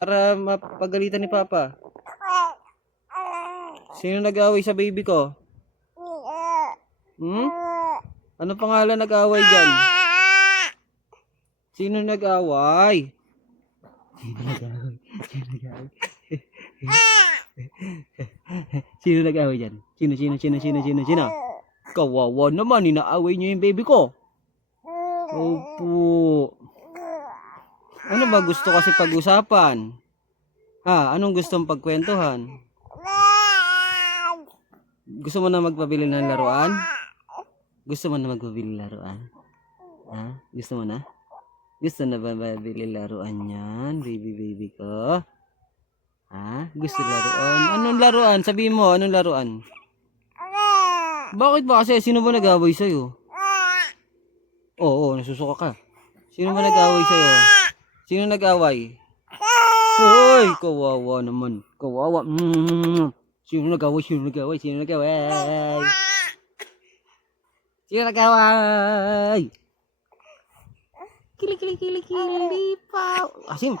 Para mapagalitan ni Papa. Sino nag-away sa baby ko? Hmm? Ano pangalan nag-away dyan? Sino nag-away? Sino nag-away? Sino nag-away? Sino nag-away dyan? Sino? Kawawa naman, inaaway niyo yung baby ko. Opo. Ano ba gusto kasi pag-usapan? Ha, anong gustong pagkwentuhan? Gusto mo na magpabili ng laruan? Gusto mo na magpabili laruan? Ha? Gusto mo na? Gusto na ba mabili laruan yan? Baby ko? Ha? Gusto laruan? Anong laruan? Sabihin mo, anong laruan? Bakit ba kasi? Sino ba nag-away sa'yo? Oo, nasusuka ka. Sino ba nag-away sa'yo? Sino nag-away? Hoy, kawawa naman. Kawawa. Sino nag-away? Sino nag-away? Sino nag-away? Sino nag-away? Kili pa. Asim.